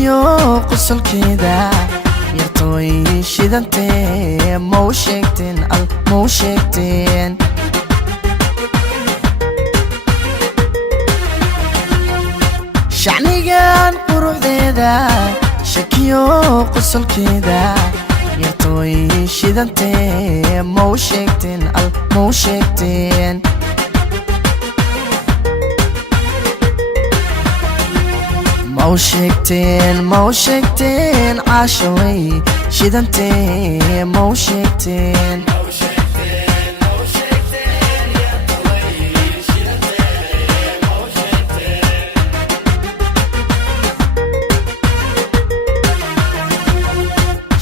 shakiyo qosolkeeda yartooy shidantee mau sheegteen shacnigan quruxdeeda shakiyo qosolkeeda yartooy shidantee mau sheegteen mau sheegteen caashaway shidantee mau sheegteen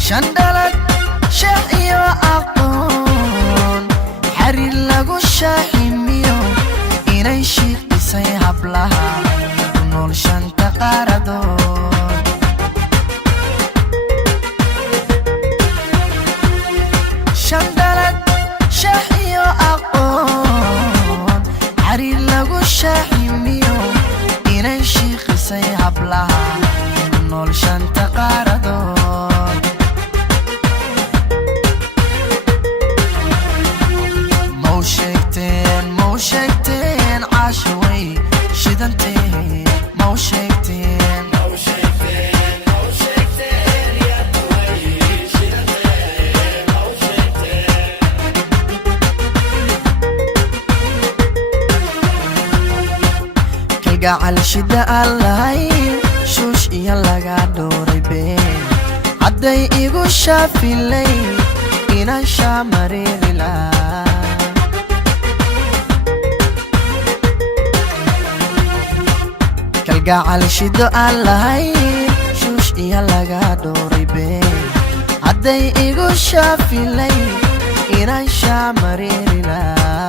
shandalad sheekh iyo aqoon xariir lagu shaaximiyo inay shiiqisay hablaha ku nool shanta qaaradood shandalad sheekh iyo aqoon xariir lagu shaaximiyo inay shiiqisay hablaha ku nool shanta qaaradood mau sheegteen caashaway shidantee mau sheegteen kalgacal shida aan lahayn shuush iyo laga dhooray been hadday igu shaafilay inaan shaamareeri lahaa kalgacal shido aan lahayn shuush iyo laga dhooray been hadday igu shaafilay inaan shaamareeri lahaa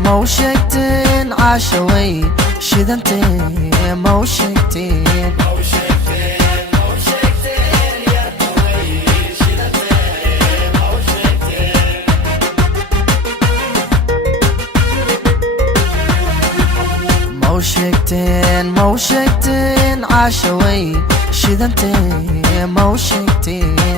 mau sheegteen caashaway shidantee mau sheegteen mau sheegteen caashaway shidantee mau sheegteen